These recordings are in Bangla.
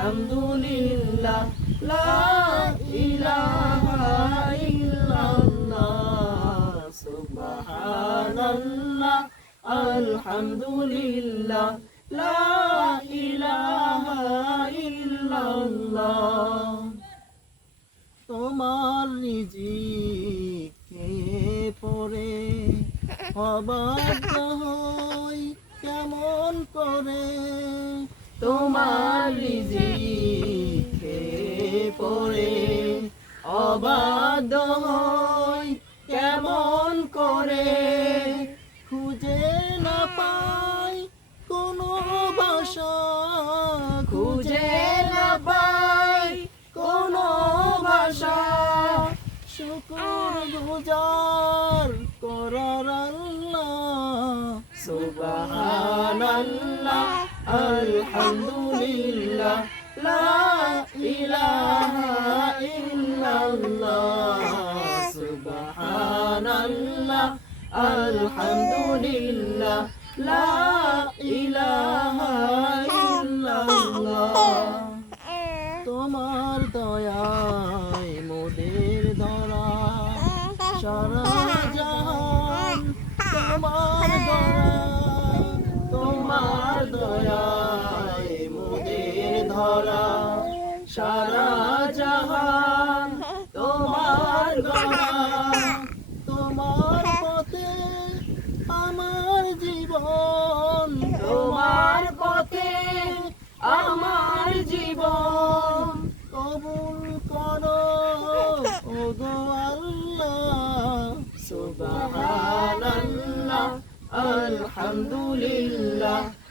আলহামদুলিল্লাহ, লা ইলাহা ইল্লাল্লাহ, সুবহানাল্লাহ, আলহামদুলিল্লাহ, লা ইলাহা ইল্লাল্লাহ। তোমার রিজিক পড়ে অবাধ্য হই কেমন করে? তোমার রিজিক পড়ে। অবাধ্য হই কেমন করে। খুঁজে না পাই কোনো বাসা। খুঁজে না পাই কোনো ভাষা শুকুর গুজার করার আল্লাহ, সুবহানাল্লাহ। আলহামদুলিল্লাহ, লা ইলাহা ইল্লাল্লাহ, সুবহানাল্লাহ, আলহামদুলিল্লাহ, লা ইলাহা ইল্লাল্লাহ। তোমার দয়ায় মোদের ধরা, সারা জাহান তোমার তোমার দয়ায় মোদের ধরা। সারা জাহান তোমার তোমার পথে আমার জীবন। তোমার পথে আমার জীবন। কবুল করো, ও গো আল্লাহ। সুবহানাল্লাহ, আলহামদুলিল্লাহ।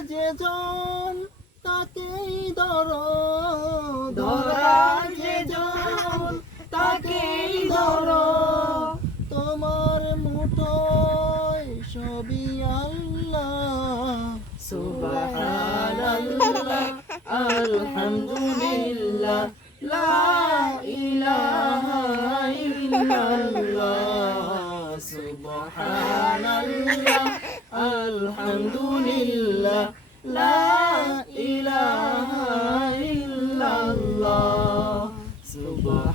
দরার যে জন তাকেই ধরো। ধরার যে জন তাকেই ধরো। তোমার মুঠোয় সবই আল্লাহ। সুবহানাল্লাহ আলহামদুলিল্লাহ লা ইলাহা Allah.